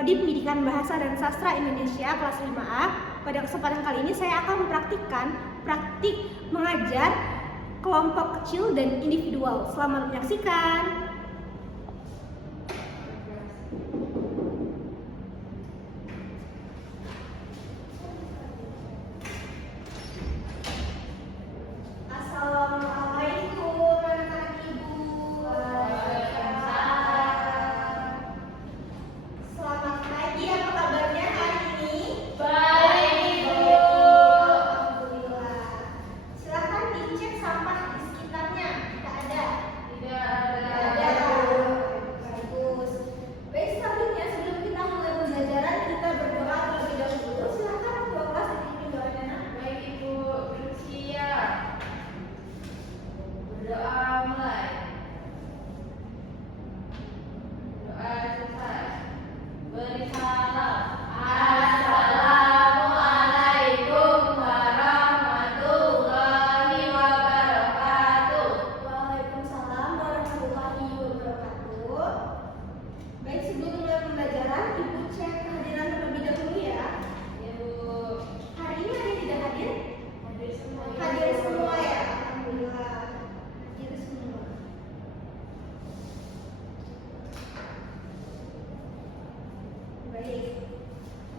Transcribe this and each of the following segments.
Prodi Pendidikan Bahasa dan Sastra Indonesia kelas 5A. Pada kesempatan kali ini saya akan mempraktikkan praktik mengajar kelompok kecil dan individual. Selamat menyaksikan.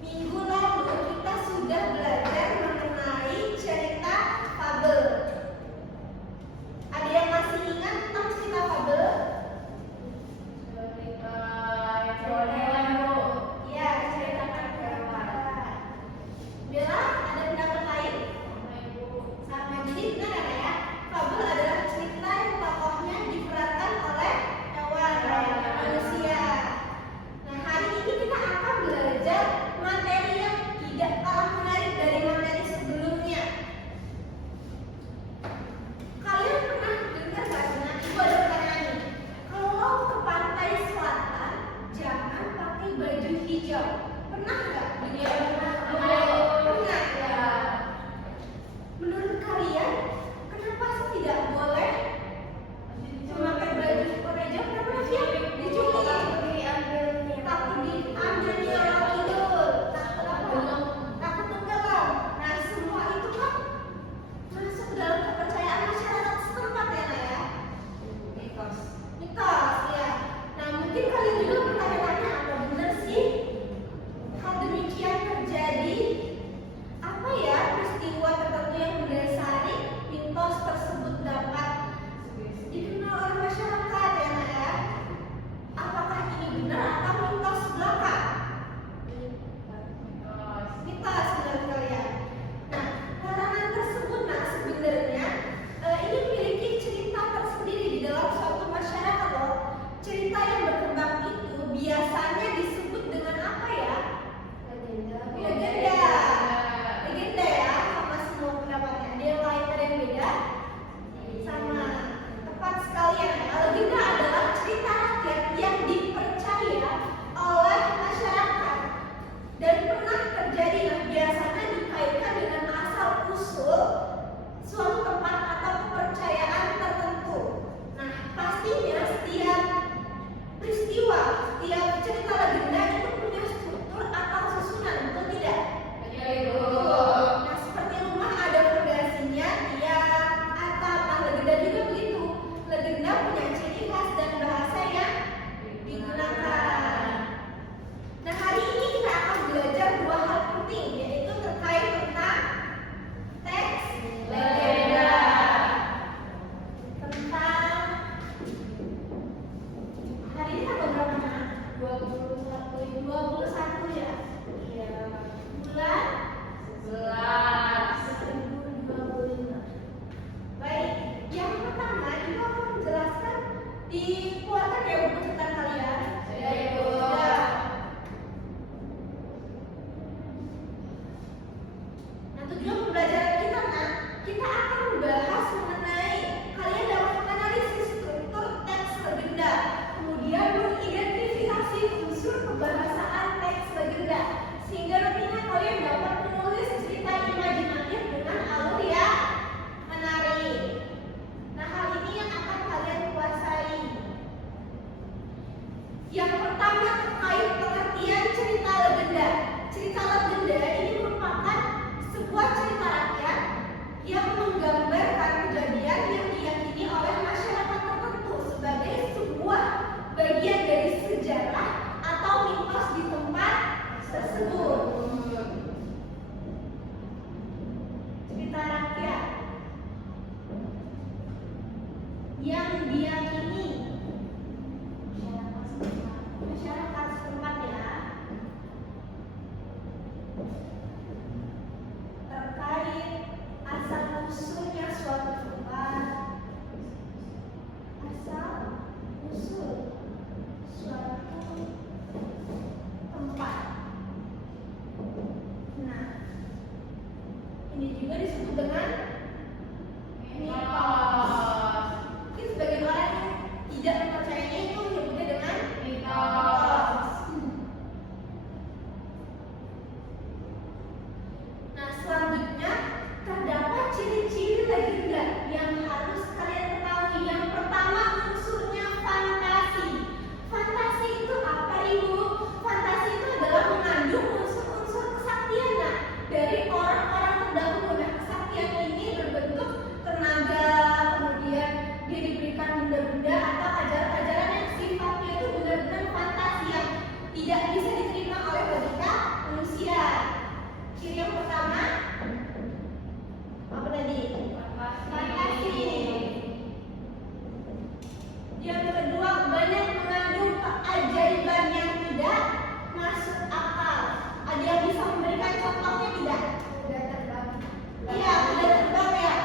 Minggu lalu kita sudah belajar mengenai cerita fabel. Ada yang masih ingat tentang cerita fabel? Cerita hewan, Bu. Ya, cerita hewan. Bella, ada pendapat lain? Sama, jadi benar ya? Fabel adalah cerita yang tokohnya diperankan oleh hewan, manusia. Nah, hari ini kita akan belajar materi yang tidak kalah menarik dari materi sebelumnya. Kalian pernah dengar nggak? Nah, ibu ada pertanyaan nih. Kalau ke pantai selatan, jangan pakai baju hijau. Pernah nggak? Pernah ya. Menurut kalian, kenapa sih tidak boleh memakai baju warna hijau? Kenapa sih? Dicuri. Takut diambilnya orang itu, takut tenggelam. Nah, semua itu kan masuk dalam kepercayaan masyarakat setempat ya, Nak ya. Mitos ya. Nah, mungkin kalian juga bertanya-tanya, apa benar sih hal demikian terjadi? Apa ya peristiwa tertentu yang mendasari mitos tersebut dapat dikenal oleh masyarakat ya, Nak ya? Apakah ini benar atau mitos belaka? Mitos menurut kalian. Nah, larangan tersebut sebenarnya ini memiliki cerita tersendiri di dalam suatu masyarakat loh. Cerita yang berkembang itu biasanya disebut dengan apa ya? Legenda ya. Sama semua pendapatnya. Ada yang lain, ada yang beda? Sama. Tepat sekali ya. Legenda adalah cerita rakyat yang dipercaya oleh masyarakat dan pernah terjadi. Nah, biasanya dikaitkan dengan asal usul suatu tempat atau kepercayaan tertentu. Nah, pastinya setiap peristiwa, setiap cerita legenda itu punya struktur atau susunan, betul tidak? Nah, seperti rumah ada fondasinya, tiang, atap. Nah, legenda juga begitu. Legenda punya ciri khas dan bahasa yang digunakan. Nah, hari ini kita akan belajar dua hal penting, yaitu terkait tentang teks Cerita rakyat yang diyakini masyarakat setempat ya, terkait asal usulnya suatu tempat, asal usul suatu tempat. Nah, ini juga disebut dengan mitos. Mungkin sebagian orang yang tidak mempercayainya itu menyebutnya dengan mitos. Nah, selanjutnya terdapat ciri-ciri legenda yang harus kalian ketahui. Yang pertama, unsurnya fantasi. Fantasi itu apa, Ibu? Fantasi itu adalah mengandung unsur-unsur kesaktian. Nah, dari orang-orang terdahulu, nah kesaktian ini berbentuk tenaga, kemudian dia diberikan benda-benda atau ajaran-ajaran yang sifatnya itu benar-benar fantasi yang tidak bisa diterima oleh logika manusia. Ciri yang pertama apa tadi? Fantasi. Yang kedua, banyak mengandung keajaiban yang tidak masuk akal. Ada yang bisa memberikan contohnya tidak? Udah terbang. Iya, udah terbang ya.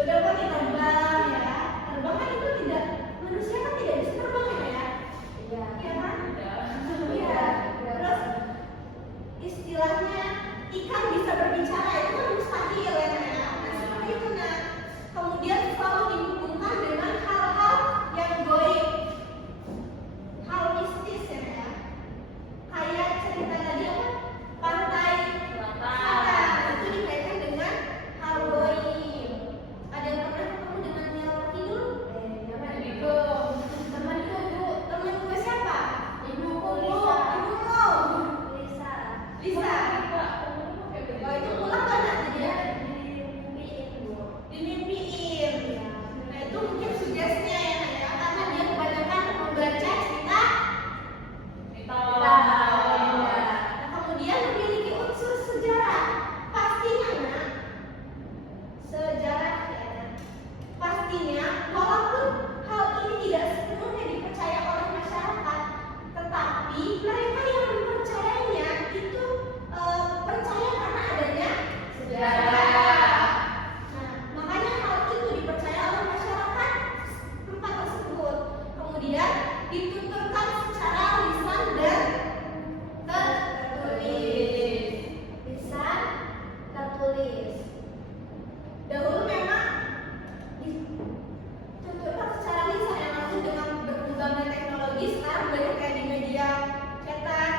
Udah pakai terbang ya. Terbang kan itu tidak, manusia kan tidak bisa terbang ya. Iya. Iya kan? Iya. Terus istilahnya ikan bisa berbicara itu kan mustahil ya. Nah, seperti itu. Nah, kemudian selalu dihubungkan dengan hal-hal yang goib, hal mistis ya. Kayak cerita tadi apa? Pantai Selatan. Itu dikaitkan dengan hal goib. Ada yang pernah ketemu dengan Nyala Kidul? Jangan itu. Teman itu, Bu. Teman gue siapa? Ibuku, Bu. Ibumu. Lisa. Lisa. Oh, itu pulang kan dia? Dimimpiin, Bu. Dimimpiin. Nah, itu mungkin sugestinya ya, Nak, ya. Karena dia kebanyakan membaca cerita. Nah, kemudian memiliki unsur sejarah. Pastinya, Nak. Sejarah ya. Pastinya, walaupun hal ini tidak sepenuhnya dipercaya oleh masyarakat, tetapi mereka yang mempercayainya itu percaya karena adanya sejarah. Nah, makanya hal itu dipercaya oleh masyarakat tempat tersebut. Kemudian dituturkan secara lisan dan tertulis. Lisan tertulis. Dahulu memang dituturkan secara lisan, yang langsung dengan berkembangnya teknologi sekarang banyak kayak di media cetak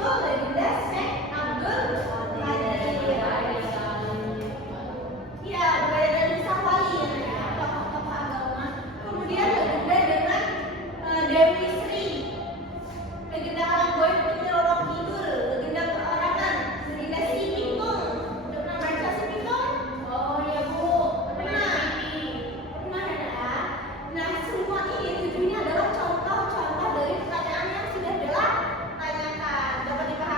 yaitu legenda Syekh Abdul Qadir. Ya, berbeda dari Safali ya, tokoh-tokoh agama. Kemudian legenda dengan Dewi Sri, legenda alam goib Putri Roro Kidul, legenda perorangan, legenda Si Pitung. Udah pernah baca Si Pitung? Oh ya Bu, pernah. Pernah ya. Nah, semua ini tujuannya adalah contoh-contoh dari pertanyaan yang sudah Bella tanyakan. Dapat dipahami?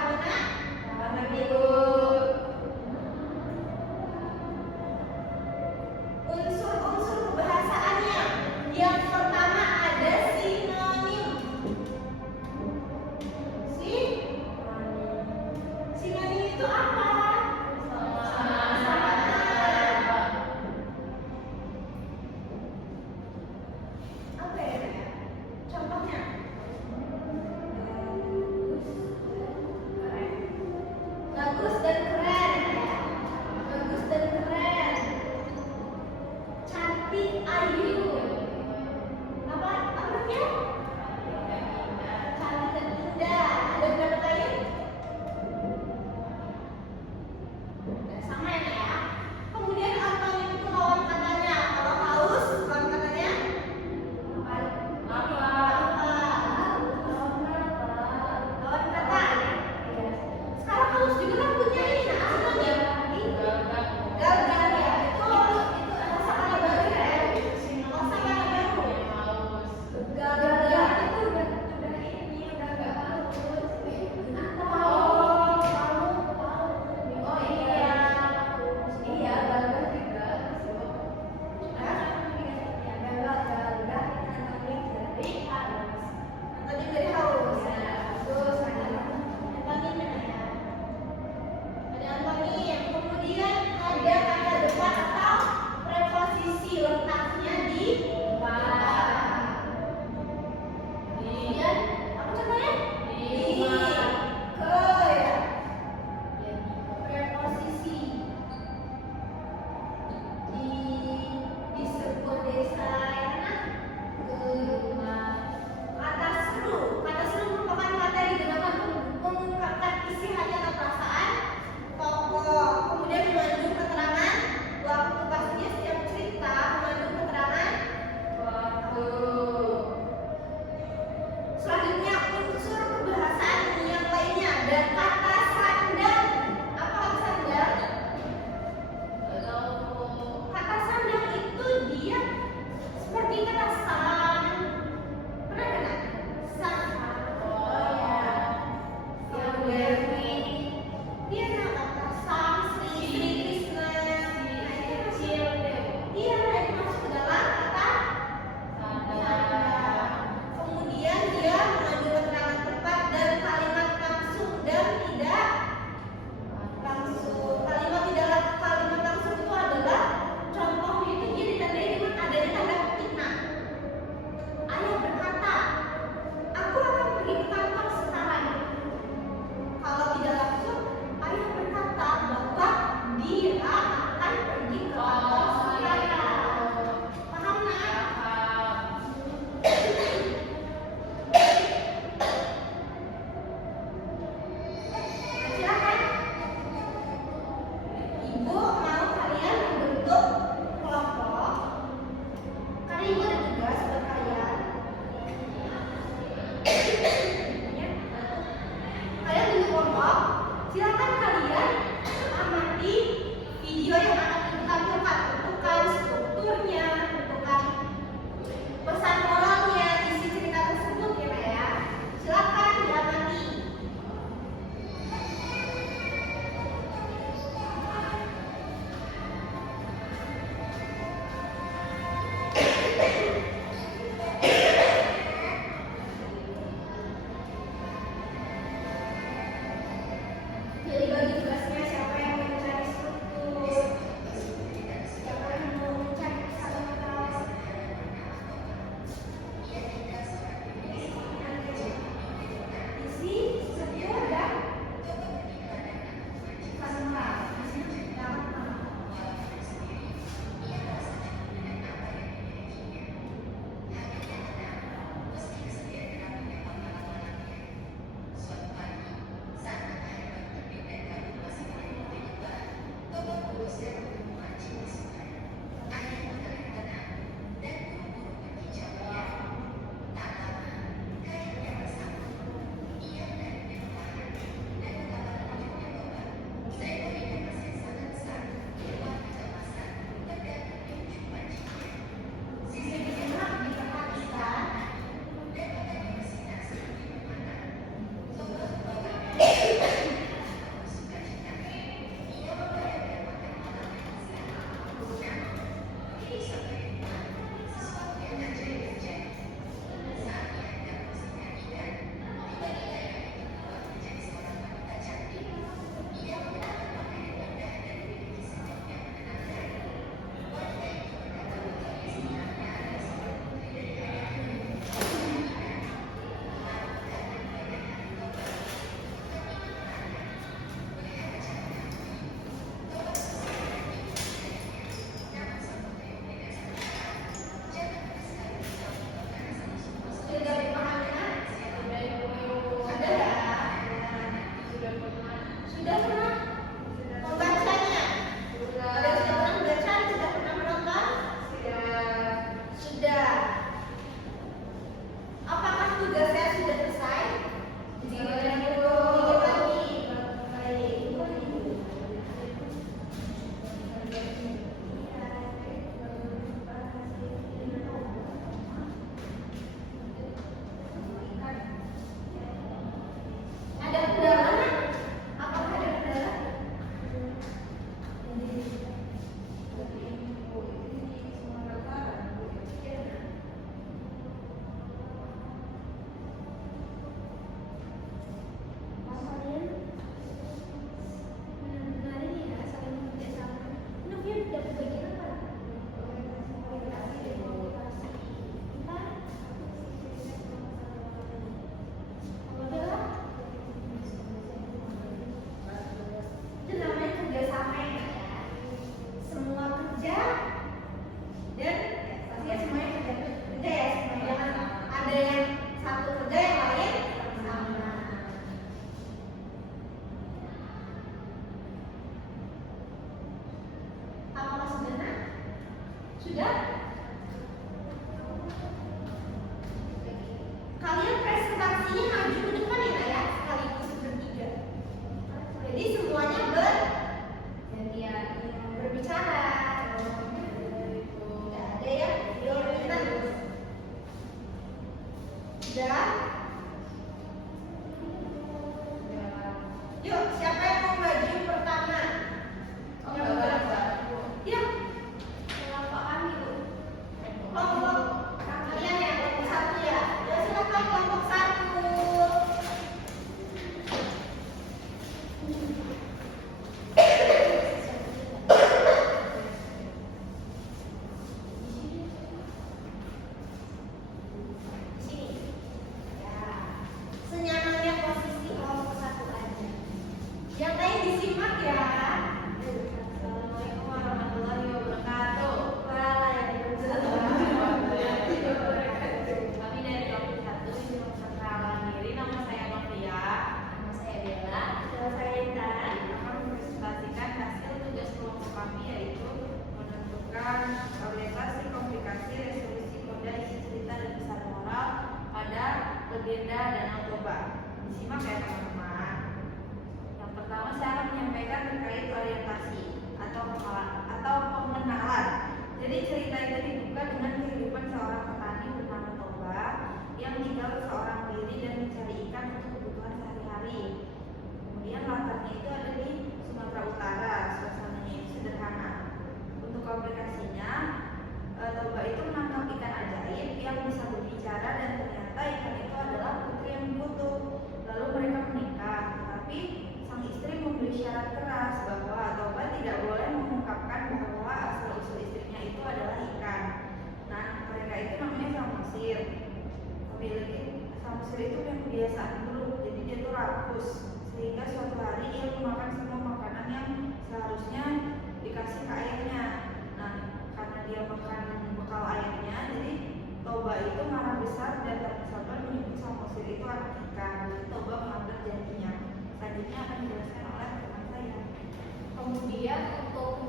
Kemudian untuk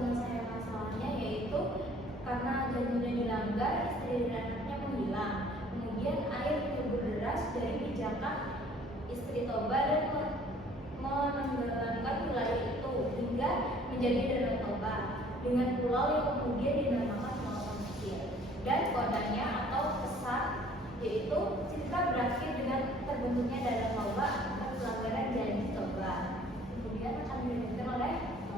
Manggar, istri dan anaknya menghilang. Kemudian air menyembur deras dari pijakan istri Toba dan menenggelamkan wilayah itu hingga menjadi Danau Toba dengan pulau yang kemudian dinamakan Pulau Mesir. Dan kodanya atau pesan yaitu cerita berakhir dengan terbentuknya Danau Toba akan pelanggaran janji Toba. Kemudian akan dilanjutkan oleh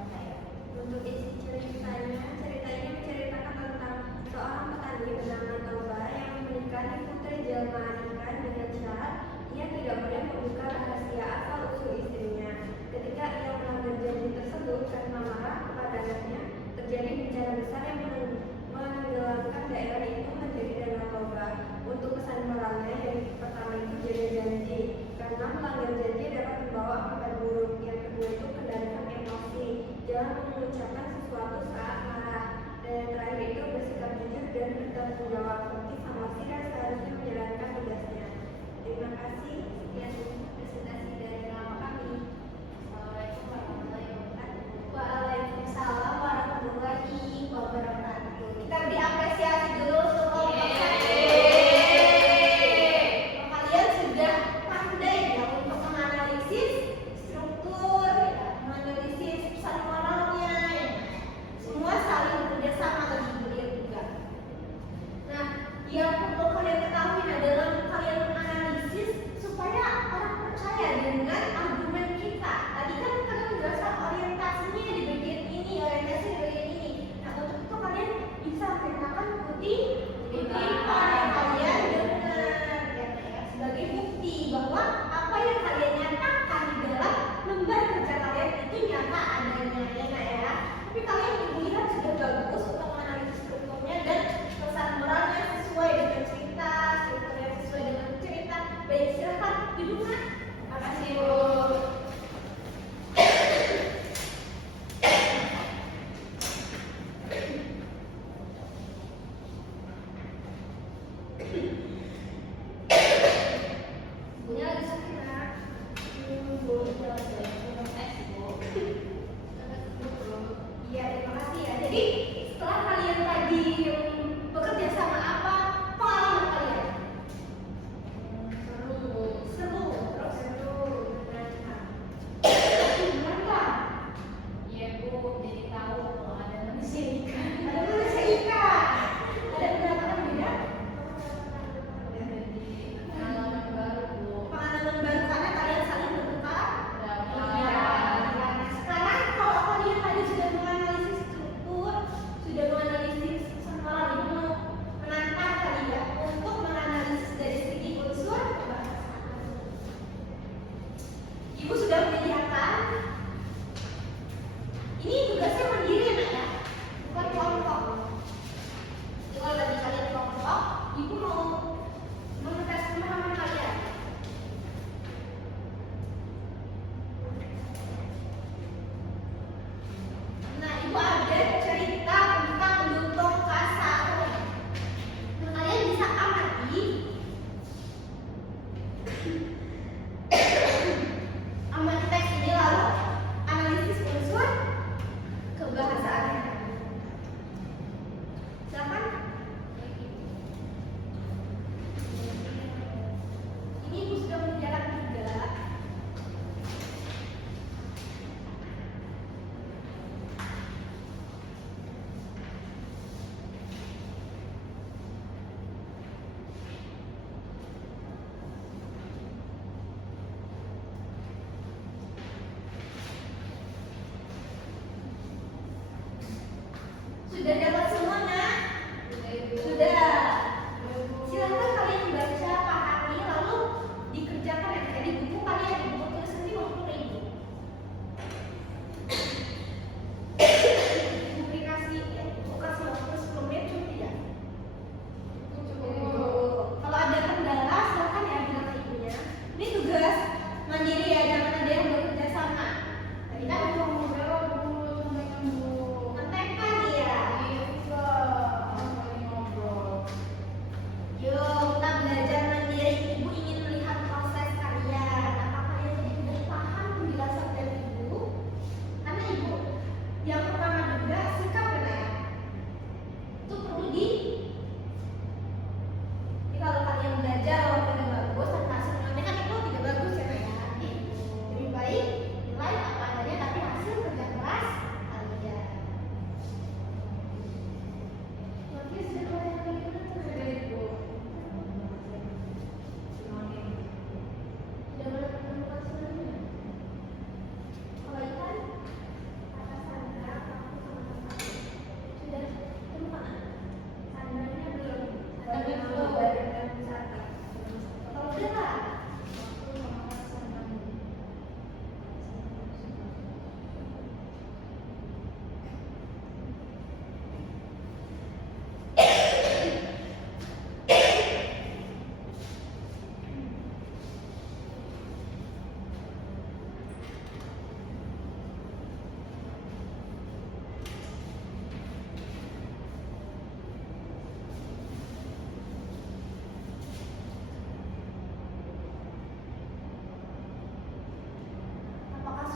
saya. Untuk isi ceritanya menceritakan tentang seorang petani bernama Toba yang menikahi putri jelma Anikan dengan syarat ia tidak boleh membuka rahasia asal usul istrinya. Ketika ia melanggar janji tersebut karena marah kepada anaknya, terjadi bencana besar yang menenggelamkan daerah itu menjadi Danau Toba. Untuk pesan moralnya yang pertama itu jaga janji, karena melanggar janji dapat membawa akibat buruk. Yang kedua itu kendalikan emosi, jangan mengucapkan sesuatu saat marah. Dan yang terakhir itu bersikap jujur dan bertanggung jawab, seperti samasi dan seharusnya menjalankan tugasnya. Terima kasih. Sekian presentasi dari nama kami. Assalamualaikum warahmatullahi wabarakatuh. Waalaikumsalam warahmatullahi wabarakatuh. Kita beri apresiasi dulu untuk kalian sudah pandai ya untuk menganalisis struktur, menganalisis pesan moralnya, ya. Semua saling bekerja sama lagi beliau juga. Nah, yang perlu kalian ketahui adalah kalian menganalisis supaya orang percaya dengan argumen kita. Tadi kan kalian menjelaskan orientasinya di bagian ini, orientasi di bagian ini. Nah, untuk itu kalian bisa menggunakan bukti pada kalian dengar ya, sebagai bukti bahwa apa yang kalian nyatakan di dalam lembar kerja kalian itu nyata adanya ya. Tapi kalian lihat sudah bagus untuk menganalisis strukturnya dan pesan moralnya sesuai dengan cerita, strukturnya sesuai dengan cerita. Baik, silakan duduk. Terima kasih Bu.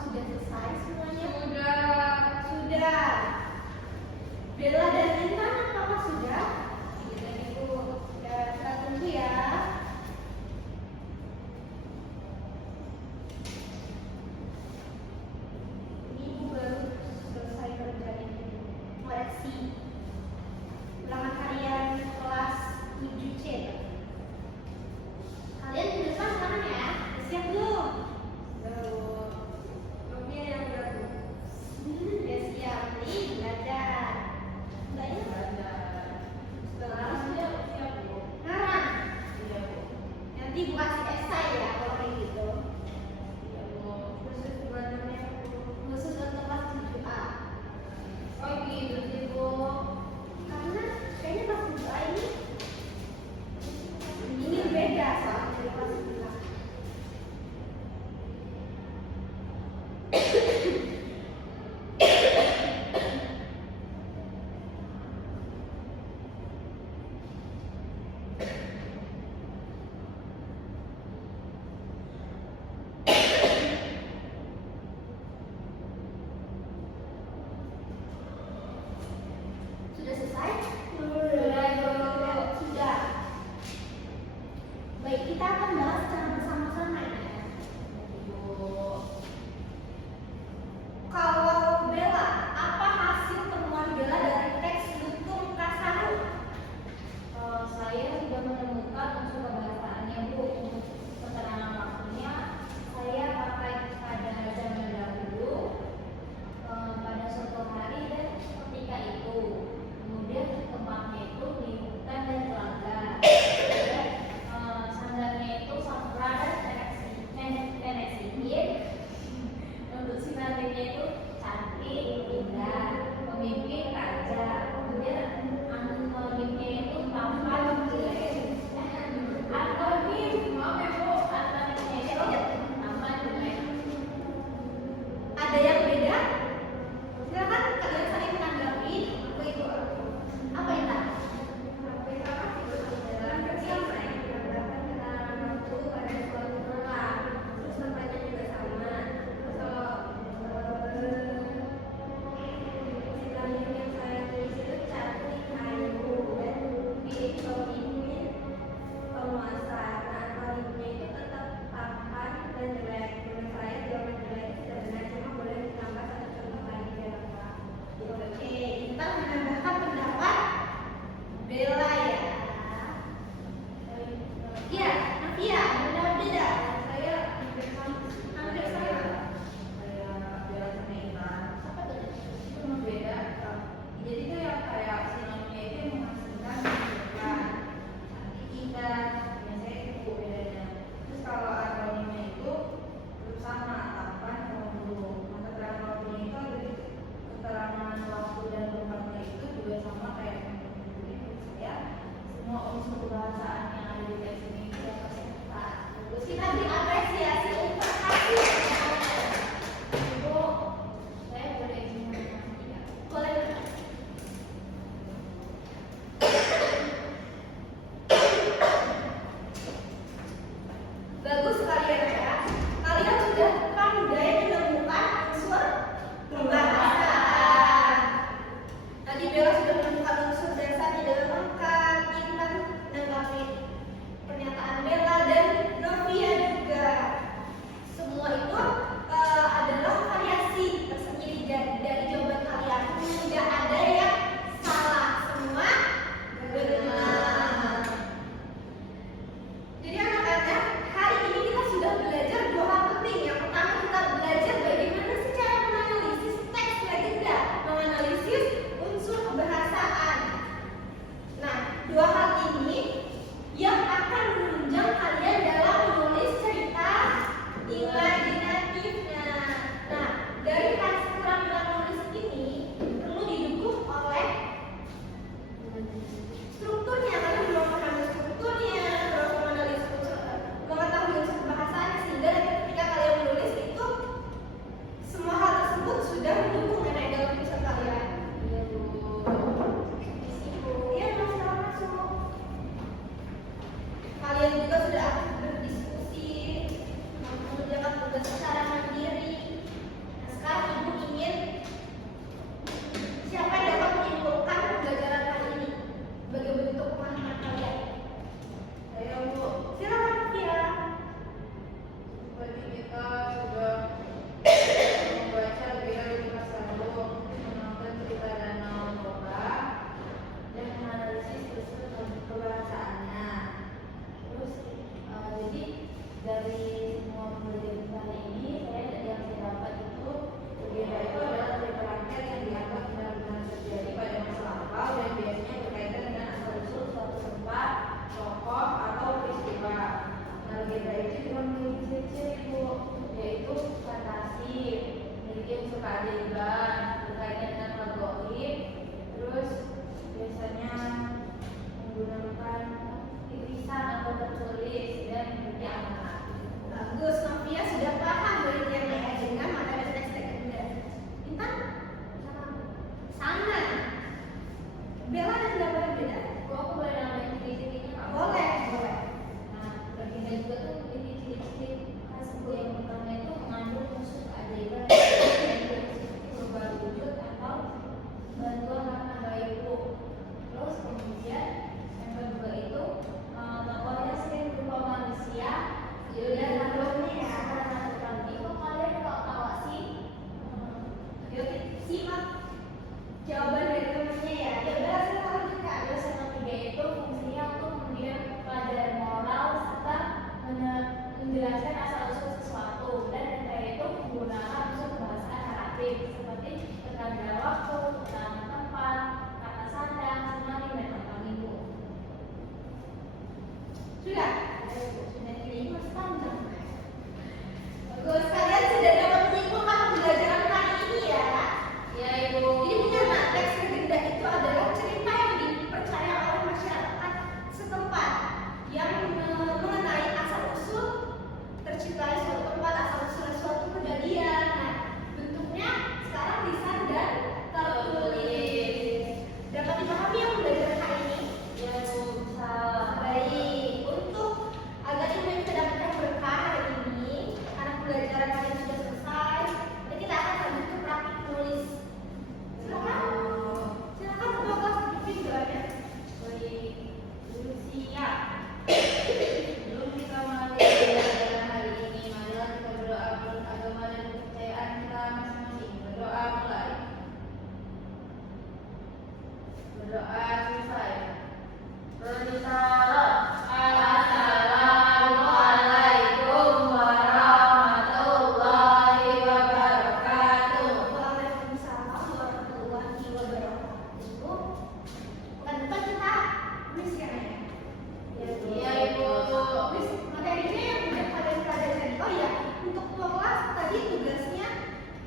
sudah selesai semuanya? Sudah. Sudah. Bella dan Intan apakah sudah? Sudah Ibu. Ya, kita tunggu ya. Ini Ibu baru selesai kerjaan ini. Koreksi. Ulangan harian kelas 7C. Kalian sudah paham ya? Siap belum? Belum. Mungkin yang udah tuh. Ya siap nih belajar. Enggak ya? Belajar. Setelah siap belum? Ngarang. Iya.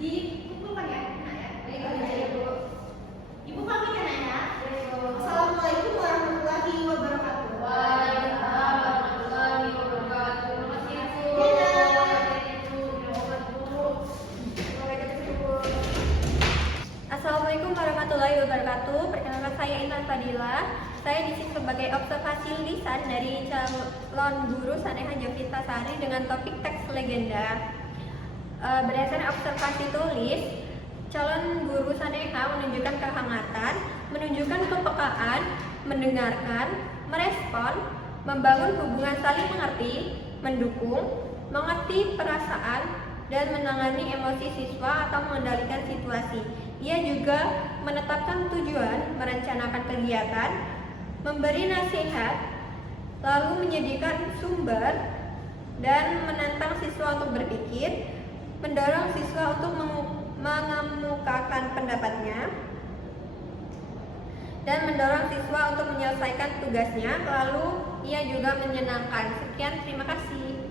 Dikumpulkan ya, nah ya. Baik, Ibu. Ibu pamit ya, Nak ya. Assalamualaikum warahmatullahi wabarakatuh. Waalaikumsalam warahmatullahi wabarakatuh. Terima kasih, Bu. Assalamualaikum warahmatullahi wabarakatuh. Perkenalkan, saya Intan Fadila. Saya di sini sebagai observasi lisan dari calon guru Saneha Jovita Sari dengan topik teks legenda. Berdasarkan observasi tulis, calon guru Saneha menunjukkan kehangatan, menunjukkan kepekaan, mendengarkan, merespon, membangun hubungan saling mengerti, mendukung, mengerti perasaan, dan menangani emosi siswa atau mengendalikan situasi. Ia juga menetapkan tujuan, merencanakan kegiatan, memberi nasihat, lalu menyediakan sumber, dan menantang siswa untuk berpikir, mendorong siswa untuk mengemukakan pendapatnya, dan mendorong siswa untuk menyelesaikan tugasnya, lalu ia juga menyenangkan. Sekian, terima kasih.